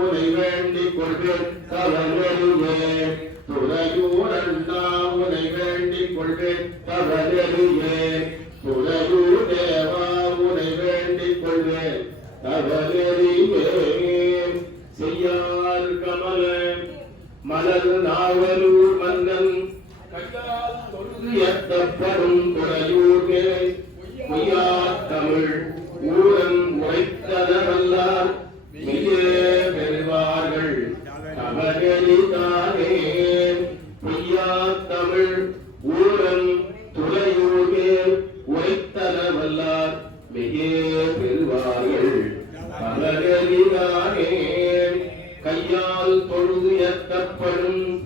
உனை வேண்டி கொள்வேன் தவறெறியே துறையூர் அண்ணா உனை வேண்டிக் கொள்வேன் தவறெறியே துறையூர் தேவா உனை வேண்டி கொள்வேன் தவறெறியே செய்யார் கமல மலர் நாவலூர் மன்னன் கையால் தொழுது எத்தப்படும் துறையூர். பொய்யா தமிழ்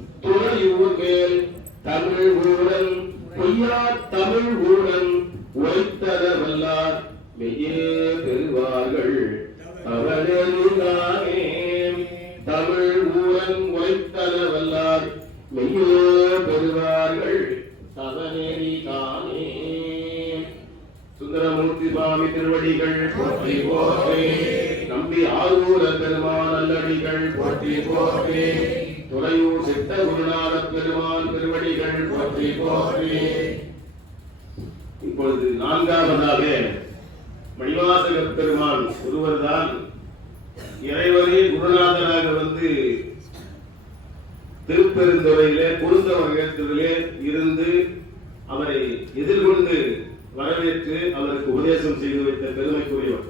எத்தப்படும் மேல் தமிழ் ஊழல் பொய்யா தமிழ் ஊரன் உரைத்ததவல்லார் மெய்யே பெறுவார்கள். அவரே தமிழ் ஊரன் உரைத்ததவல்லார் மெய்யே பெறுவார்கள். அவனேரி தானே சுந்தரமூர்த்தி சுவாமி திருவடிகள் போற்றி போற்றி. நம்பி ஆரூர பெருமாள் நல்லடிகள் போற்றி போற்றி. துறையூர் சித்த குருநாத பெருமான் திருவடிகள் போற்றி போற்றி. இப்பொழுது நான்காவதாக மணிவாசக பெருமான் ஒருவர்தான் இறைவனே குருநாதனாக வந்து திருப்பெருந்துறையிலே குருந்தவகத்திலே இருந்து அவரை எதிர்கொண்டு வரவேற்று அவருக்கு உபதேசம் செய்து வைத்த பெருமைக்குரியவர்.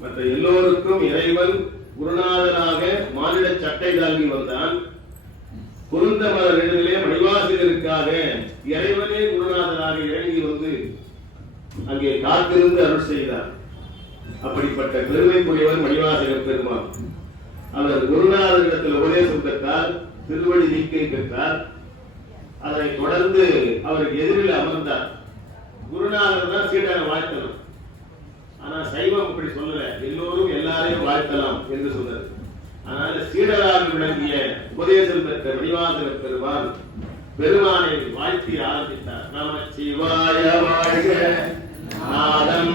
மற்ற எல்லோருக்கும் இறைவன் குருநாதனாக மானிட சட்டை தாங்கி வந்தான். குருந்தமலர் இடத்திலே மணிவாசகருக்காக இறைவனே குருநாதனாக இறங்கி வந்து அங்கே காத்திருந்து அருள் செய்தார். அப்படிப்பட்ட பெருமைக்குரியவர் மணிவாசகர் பெருமான். அவர் குருநாதனிடத்தில் உபதேசம் பெற்றார் திருவடி நீக்கை பெற்றார். அதனை தொடர்ந்து அவருக்கு எதிரில் அமர்ந்தார். குருநாதர் தான் சீடாக வாழ்த்தணும். ஆனா சைவம் அப்படி சொல்லல. எல்லோரும் எல்லாரையும் வாழ்த்தலாம் என்று சொன்னது அதனால சீடராக விளங்கிய உபதேசம் பெற்ற மணிவாசக பெருமான் பெருமானை வாழ்த்தி ஆரம்பித்தார். நம சிவாய வாழ்க. நாதம்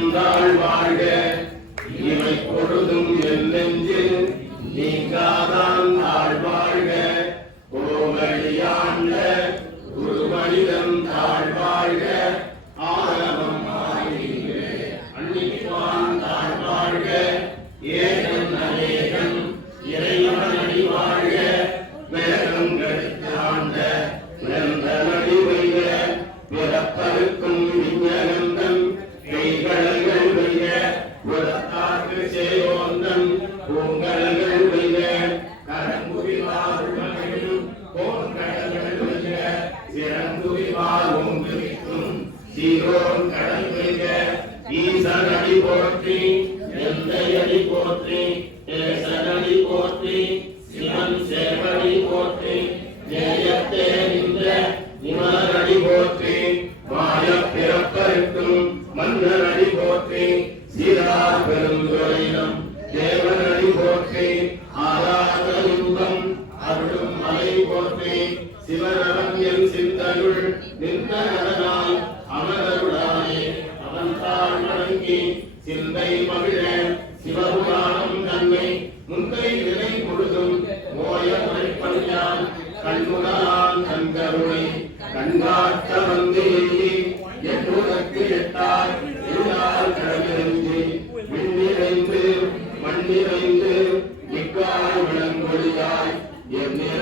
Amen.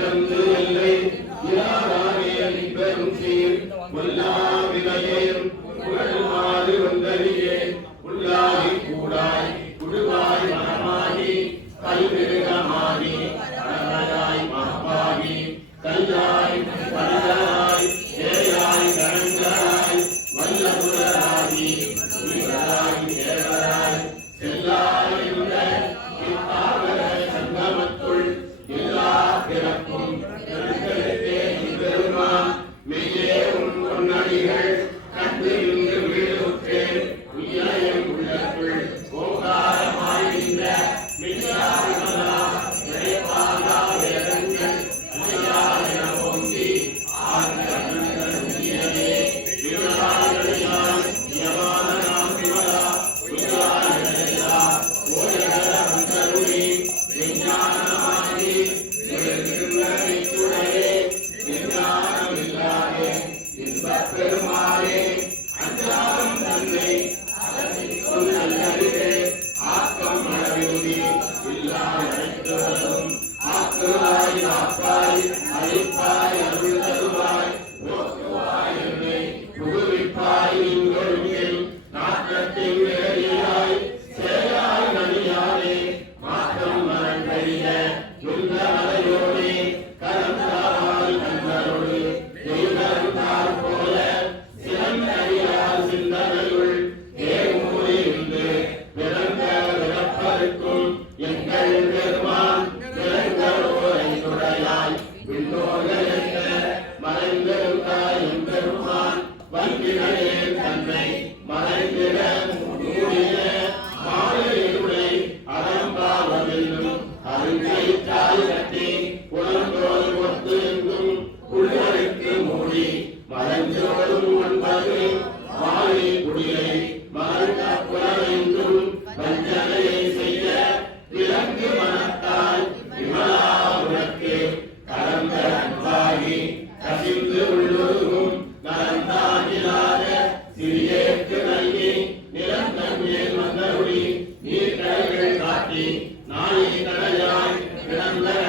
காட்டி நாளை கடலாய் பிறந்த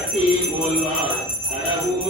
கட்டி போல்வார் கடவுள்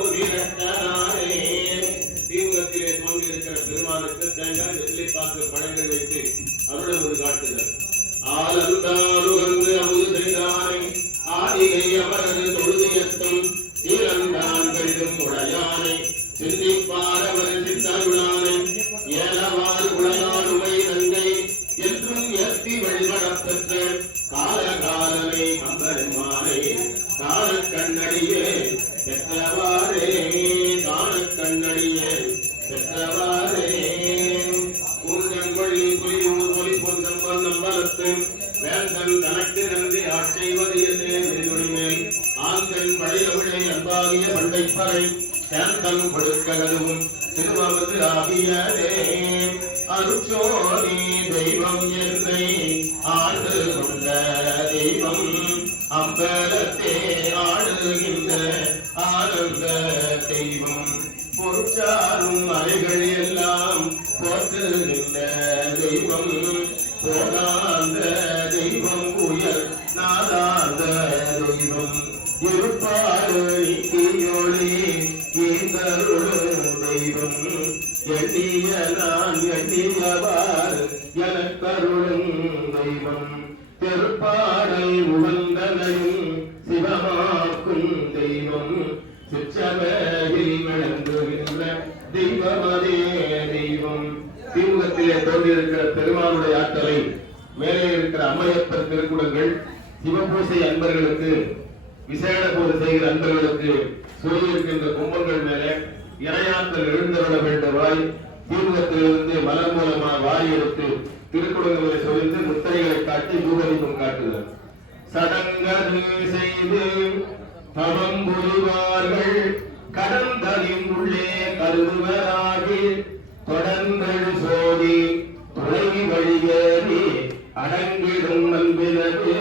அன்பாகிய பண்டைப்பறை சேந்தன் கொடுக்ககதும் திருமவது ஆகியதே அருச்சோனி தெய்வம் என்னை ஆண்டு கொண்ட தெய்வம். அம்பலத்தே ஆடுகின்ற ஆனந்த தெய்வம். பொருட்சாரும் அலைகள் எண்ணிய நான் எனக்கருளும் தெய்வம். திருப்பாடல் உகந்தனையும் சிவமாக்கும் தெய்வம். விளங்குகின்ற தெய்வமதே தெய்வம். திமுகத்திலே தோன்றியிருக்கிற பெருமானுடைய ஆற்றலை மேலே இருக்கிற அம்மையப்பர் திருக்குடங்கள் சிவபூசை அன்பர்களுக்கு விசேட பூஜை செய்கிற அன்பர்களுக்கு சொல்லியிருக்கின்ற கும்பங்கள் மேலே இறையாற்றல் எழுந்தருள வேண்டுமாய் தீமுகத்திலிருந்து மலர் மூலமாக வாரி எடுத்து திருக்குடங்களை சொரிந்து முத்திரைகளை காட்டி தூபதீபம் காட்டுதல் சடங்கது செய்து தவம் புரிவார்கள் கடந்தலின் உள்ளே கருதுவராகி தொடர்ந்தல் சோதி துணை வழியேறி அடங்கிடும் அன்பினது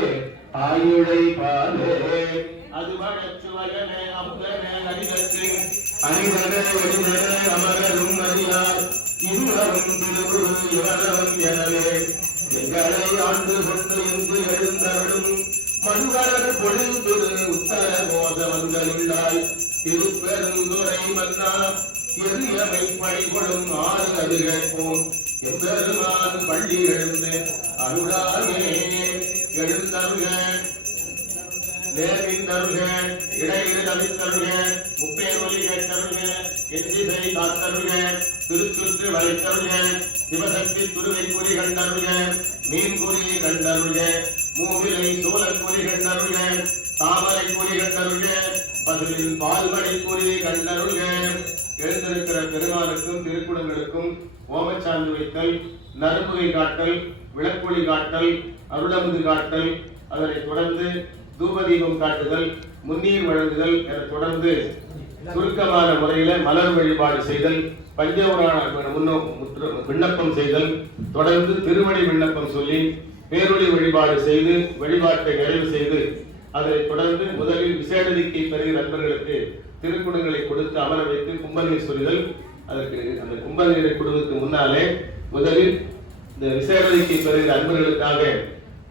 ஆயுளை பாதே அது வழச்சுவயனே அமுதனே அடிதற்கு அணிதனே வடிதனே அமரரும் அறியார். இவ்வளவும் திருவுரு இவரவன் எனவே எங்களை ஆண்டு கொண்டு இன்று எழுந்தருளும் மண்வளர் பொழிந்து உத்தர மோதவங்களில்லாய் திருப்பெருந்துரை மன்னா எரியமை பணிகொடும் ஆறு அதிகழ்ப்போம் எம்பெருமான் பள்ளி எழுந்து அருளாயே எழுந்தருக நேர்வின் தருக இடையில் தவித்தருக முப்பேரொலி கேட்டருக எஞ்சிசை காத்தருக திருச்சுற்று வளைத்தருக சிவசக்தி துருவை குறி கண்டருக மீன் குறி கண்டருக மூவிலை சூழல் குறி கண்டருக தாமரை குறி கண்டருக பதிலின் பால்வடை குறி கண்டருக எழுந்திருக்கிற பெருமானுக்கும் திருக்குடங்களுக்கும் ஓமச்சாந்து வைத்தல் நறுமுகை காட்டல் விளக்கொளி காட்டல் அருளமுது காட்டல் அதனைத் தொடர்ந்து தூபதீபம் காட்டுதல் முன்னீர் வழங்குதல் என தொடர்ந்து சுருக்கமான முறையில மலர் வழிபாடு செய்தல் பஞ்சபுராண முன்னோ முற்று- விண்ணப்பம் செய்தல் தொடர்ந்து திருமணி விண்ணப்பம் சொல்லி பேரொழி வழிபாடு செய்து வழிபாட்டை நிறைவு செய்து அதனைத் தொடர்ந்து முதலில் விசேடதிக்கை பெறுகிற நண்பர்களுக்கு திருக்குடங்களை கொடுத்து அமர வைத்து கும்பநீர் சொல்லுதல் அதற்கு அந்த கும்பநீரை கொடுவதற்கு முன்னாலே முதலில் இந்த விசேடதிக்கை பெறுகிற அன்பர்களுக்காக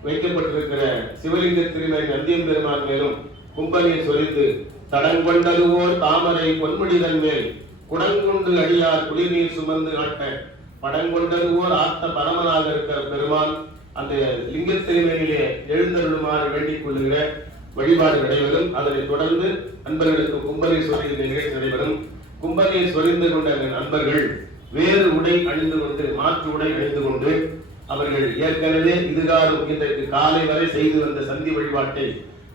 வைக்கப்பட்டிருக்கிற சிவலிங்க திருமணி நந்தியம் பெருமான் மேலும் கும்பநீர் சொரிந்து தடங்கொண்டதுவோர் தாமரை பொன்முடிதன் மேல். குடங்குண்டு அடியார் குளிர்நீர் சுமந்து நாட்ட படங்கொண்டதுவோர் ஆத்த பரமனாக இருக்கிற பெருமான் அந்த லிங்க திருமணியிலே எழுந்தருளுமாறு வேண்டிக் கொள்ளுகிற வழிபாடு நடைபெறும். அதனைத் தொடர்ந்து அன்பர்களுக்கு கும்பனை சொரிகின்ற நிகழ்ச்சி நடைபெறும். கும்பநீர் சொரிந்து கொண்ட நண்பர்கள் வேறு உடை அணிந்து கொண்டு மாற்று உடை அணிந்து கொண்டு அவர்கள் ஏற்கனவே இதுகாலம் இன்றைக்கு காலை வரை செய்து வந்த சந்தி வழிபாட்டை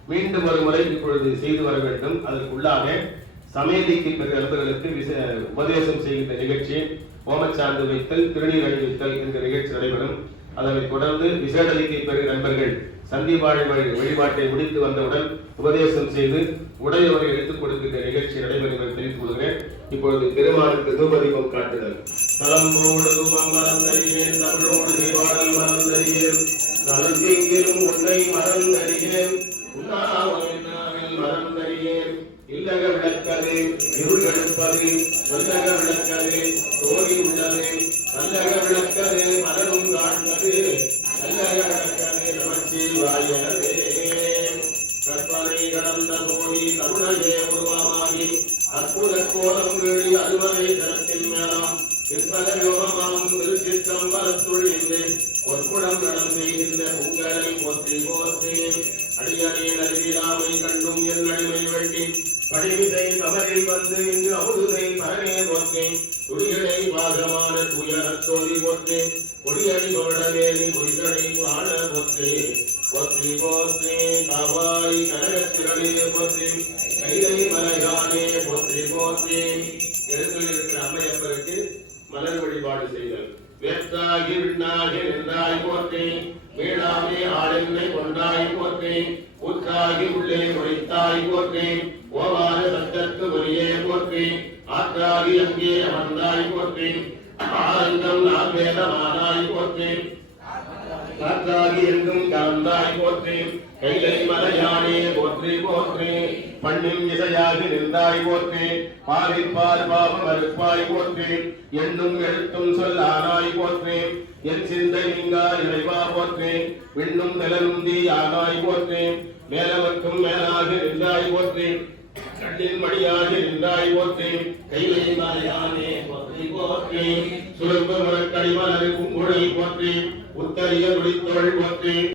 மீண்டும் ஒரு முறை இப்பொழுது செய்து வர வேண்டும். அதற்குள்ளாக சமயதிக்கு பிறகு நண்பர்களுக்கு விச- உபதேசம் செய்கின்ற நிகழ்ச்சி ஓமச்சார்ந்து வைத்தல் திருநீர் அணிவித்தல் என்ற நிகழ்ச்சி நடைபெறும். அதனைத் தொடர்ந்து விசேடலிக்கு பெறுகிற நண்பர்கள் சந்திபாழை வழிபாட்டை முடித்து வந்தவுடன் உபதேசம் செய்து உடையவரை எடுத்துக் கொடுக்கின்ற நிகழ்ச்சி நடைபெறும் என்று தெரிவித்துக் கொள்கிறேன். இப்பொழுது பெருமானுக்கு தூபதீபம் காட்டுதல். தலம்போடு தூபம் மறந்தறியேன் தமிழோடு தீபாடல் மறந்தறியேன் நலந்தெங்கிலும் உன்னை மறந்தறியேன் உண்ணாவில் மறந்தறியேன் இல்லக விளக்கது இருள் எடுப்பது சொல்லக விளக்கது தோழி உள்ளது நல்லக விளக்கது மலரும் காண்பது. நல்லக விளக்கது நமச்சிவாயவே கற்பனை கடந்த தோழி கருணையே உருவமாகி அற்புத கோலம் கேளி அறுவரை தரத்தில் மேலாம். பிற்பல யோகமாம் திருச்சிற்றம்பலத்துழிந்து பொற்புடம் நடம் உங்களை போற்றி போற்றி வேத்தாகி விண்ணாகி நின்றாய் போற்றி. வீணாமே ஆளென்னை கொண்டாய் போற்றி. ஊற்றாகி உள்ளே உழைத்தாய் போற்றி. ஓவான சத்தத்து ஒளியே போற்றி. ஆற்றாகி அங்கே அமர்ந்தாய் போற்றி. ஆனந்தம் நாவேதமானாய் போற்றி. காற்றாகி எங்கும் கலந்தாய் போற்றி. கைலை மலையானே போற்றி போற்றி. பண்ணின் இசையாகி நின்றாய் போற்றி. பாவிப்பார் பாவம் அறுப்பாய் போற்றி. எண்ணும் எழுத்தும் சொல் ஆனாய் போற்றி. என் சிந்தை நீங்கா இறைவா போற்றி. விண்ணும் நிலனும் தீ ஆனாய் போற்றி. மேலவர்க்கும் மேலாக நின்றாய் போற்றி. கண்ணின் மடியாக நின்றாய் போற்றி. கைலை மாலையானே போற்றி போற்றி. சுரும்பு முறக்கடிமலர் குங்குழை போற்றி. உத்தரிய முடித்தொள் போற்றி.